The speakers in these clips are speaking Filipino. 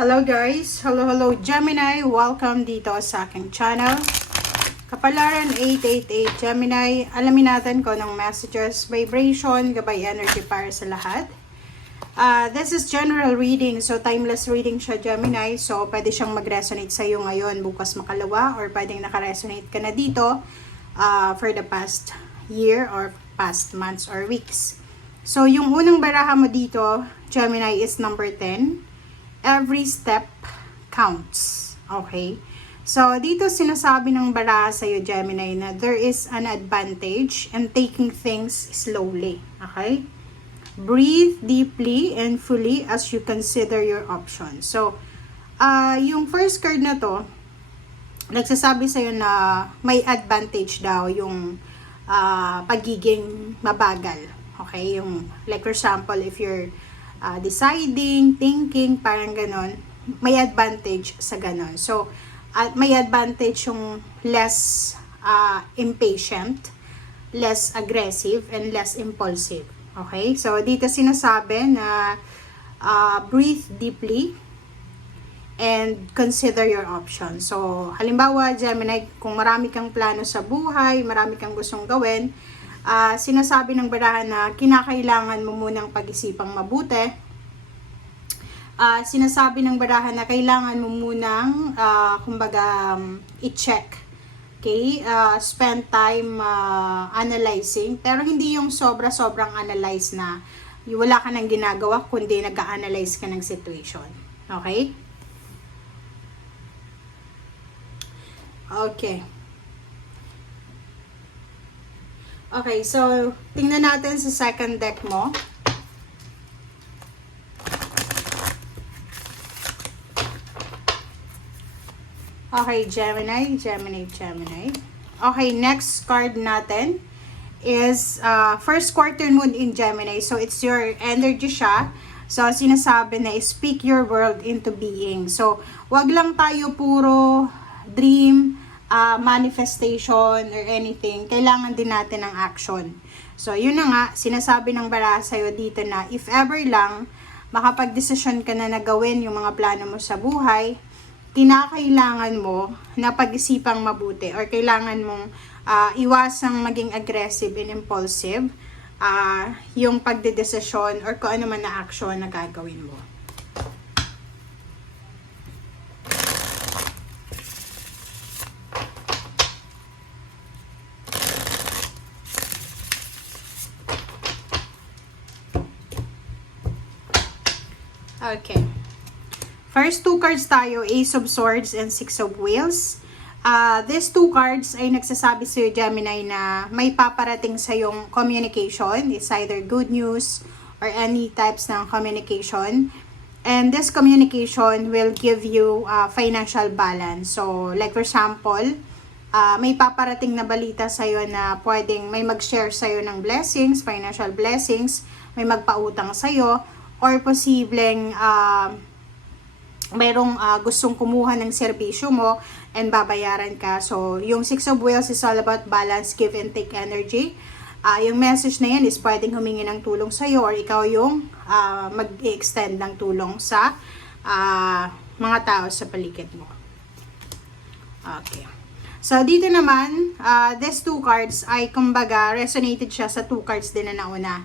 Hello guys! Hello Gemini! Welcome dito sa aking channel. Kapalaran 888 Gemini. Alamin natin kung anong messages, vibration, gabay energy para sa lahat. This is general reading. So timeless reading siya Gemini. So pwede siyang mag-resonate sa iyo ngayon, bukas makalawa, or pwedeng naka-resonate ka na dito for the past year or past months or weeks. So yung unang baraha mo dito, Gemini, is number 10. Every step counts. Okay? So, dito sinasabi ng baraha sa'yo, Gemini, na there is an advantage in taking things slowly. Okay? Breathe deeply and fully as you consider your options. So, yung first card na to, nagsasabi sa'yo na may advantage daw yung pagiging mabagal. Okay? Yung, like for example, if you're deciding, thinking, parang ganon, may advantage sa ganon. So, may advantage yung less impatient, less aggressive, and less impulsive. Okay? So, dito sinasabi na breathe deeply and consider your options. So, halimbawa, Gemini, kung marami kang plano sa buhay, marami kang gustong gawin, sinasabi ng baraha na kinakailangan mo munang pag-isipang mabuti. Sinasabi ng baraha na kailangan mo munang i-check. Okay? Spend time analyzing. Pero hindi yung sobrang analyze na wala ka nang ginagawa, kundi nag-a-analyze ka ng situation. Okay? Okay. Okay, so tingnan natin sa second deck mo. Okay, Gemini. Okay, next card natin is first quarter moon in Gemini. So, it's your energy siya. So, sinasabi na speak your world into being. So, wag lang tayo puro dream, manifestation or anything. Kailangan din natin ng action. So, yun na nga, sinasabi ng baraha sa'yo dito na if ever lang makapag-desisyon ka na gawin yung mga plano mo sa buhay, kinakailangan mo na pag-isipang mabuti or kailangan mong iwasang maging aggressive and impulsive yung pagdedesisyon or kung ano man na action na gagawin mo. Okay. First two cards tayo, Ace of Swords and Six of Wheels. These two cards ay nagsasabi sa iyo, Gemini, na may paparating sa yung communication. It's either good news or any types ng communication. And this communication will give you financial balance. So, like for example, may paparating na balita sa iyo na pwedeng may mag-share sa iyo ng blessings, financial blessings, may magpautang sa iyo, or posibleng mayroong gustong kumuha ng serbisyo mo and babayaran ka. So, yung Six of Wheels is all about balance, give and take energy. Yung message na yan is pwedeng humingi ng tulong sa'yo or ikaw yung mag-extend ng tulong sa mga tao sa paligid mo. Okay. So, dito naman, these two cards ay kumbaga resonated siya sa two cards din na nauna.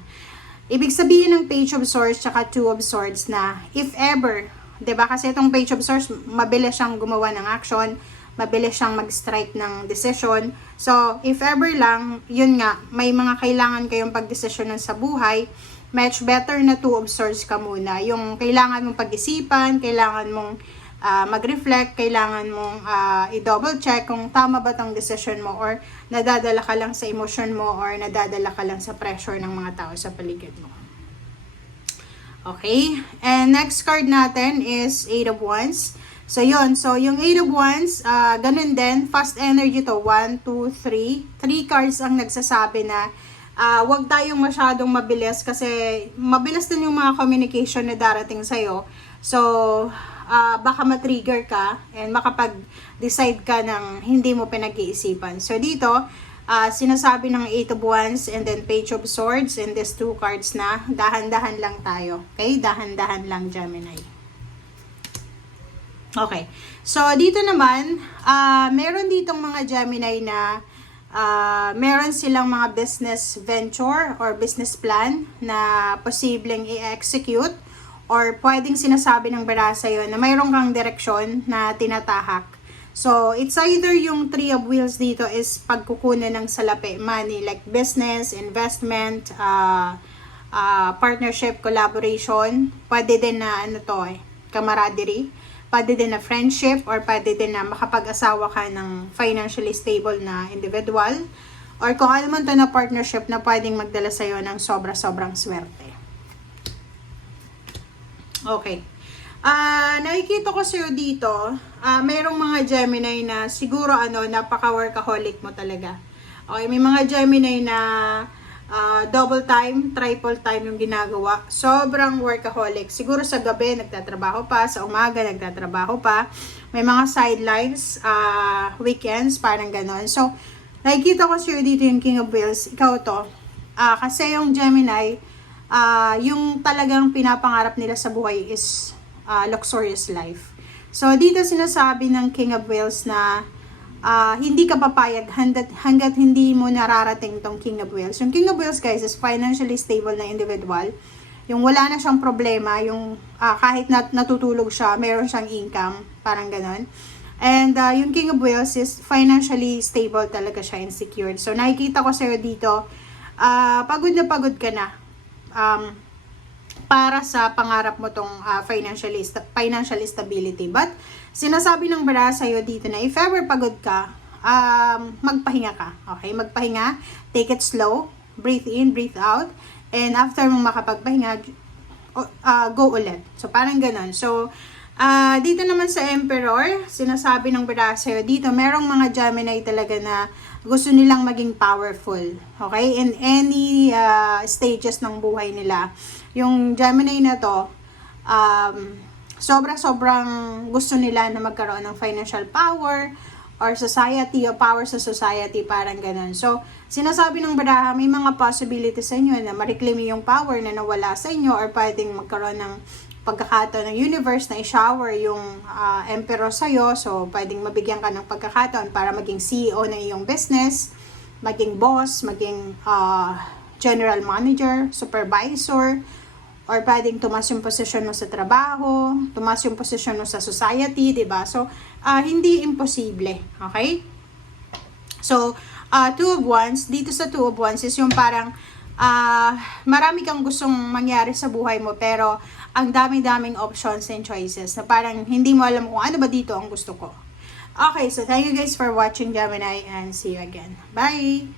Ibig sabihin ng Page of Swords tsaka Two of Swords na if ever, 'di ba? Kasi itong Page of Swords, mabilis siyang gumawa ng action, mabilis siyang mag-strike ng decision. So, if ever lang, yun nga, may mga kailangan kayong pagdesisyonan sa buhay, much better na Two of Swords ka muna. Yung kailangan mong pag-isipan, kailangan mong mag-reflect, kailangan mong i-double check kung tama ba tong decision mo or nadadala ka lang sa emotion mo or nadadala ka lang sa pressure ng mga tao sa paligid mo. Okay? And next card natin is Eight of Wands. So, yun. So, yung Eight of Wands, ganun din. Fast energy to. 1, 2, 3. 3 cards ang nagsasabi na wag tayong masyadong mabilis kasi mabilis din yung mga communication na darating sa'yo. So, baka ma-trigger ka and makapag-decide ka ng hindi mo pinag-iisipan. So, dito, sinasabi ng Eight of Wands and then Page of Swords and these two cards na dahan-dahan lang tayo. Okay? Dahan-dahan lang, Gemini. Okay. So, dito naman, meron ditong mga Gemini na meron silang mga business venture or business plan na posibleng i-execute or pwedeng sinasabi ng bara sa'yo na mayroon kang direksyon na tinatahak. So, it's either yung Three of Wheels dito is pagkukunan ng salapi, money, like business, investment, partnership, collaboration. Pwede din na camaraderie. Pwede din na friendship or pwede din na makapag-asawa ka ng financially stable na individual. Or kung ano man to na partnership na pwedeng magdala sa'yo ng sobra-sobrang swerte. Okay. Nakikita ko sa'yo dito, merong mga Gemini na siguro napaka-workaholic mo talaga. Okay, may mga Gemini na double time, triple time yung ginagawa. Sobrang workaholic. Siguro sa gabi nagtatrabaho pa, sa umaga nagtatrabaho pa. May mga sidelines, weekends, parang ganon. So, nakikita ko sa'yo dito yung King of Wheels. Ikaw to. Kasi yung Gemini, yung talagang pinapangarap nila sa buhay is luxurious life. So, dito sinasabi ng King of Wheels na hindi ka papayag hanggat hindi mo nararating tong King of Wheels. Yung King of Wheels, guys, is financially stable na individual. Yung wala na siyang problema, yung kahit natutulog siya, meron siyang income, parang ganon. And yung King of Wheels is financially stable talaga siya and secured. So, nakikita ko sa'yo dito, pagod ka na. Para sa pangarap mo tong financial stability. But, sinasabi ng bara sa'yo dito na if ever pagod ka, magpahinga ka. Okay? Magpahinga, take it slow, breathe in, breathe out, and after mong makapagpahinga, go ulit. So, parang ganun. So, dito naman sa Emperor, sinasabi ng bara sa'yo dito, merong mga Gemini talaga na gusto nilang maging powerful. Okay? In any stages ng buhay nila. Yung Gemini na to, sobrang gusto nila na magkaroon ng financial power or society o power sa society, parang ganun. So, sinasabi ng baraha, may mga possibilities sa inyo na ma-reclaim yung power na nawala sa inyo or pwedeng magkaroon ng pagkakataon ng universe na i-shower yung emperor sa'yo. So, pwedeng mabigyan ka ng pagkakataon para maging CEO ng iyong business, maging boss, maging general manager, supervisor, or pwedeng tumas yung posisyon mo sa trabaho, tumas yung posisyon mo sa society, diba? So, hindi imposible, okay? So, Two of Wands, dito sa Two of Wands is yung parang marami kang gustong mangyari sa buhay mo, pero ang dami-daming options and choices na parang hindi mo alam kung ano ba dito ang gusto ko. Okay, so thank you guys for watching, Gemini, and see you again. Bye!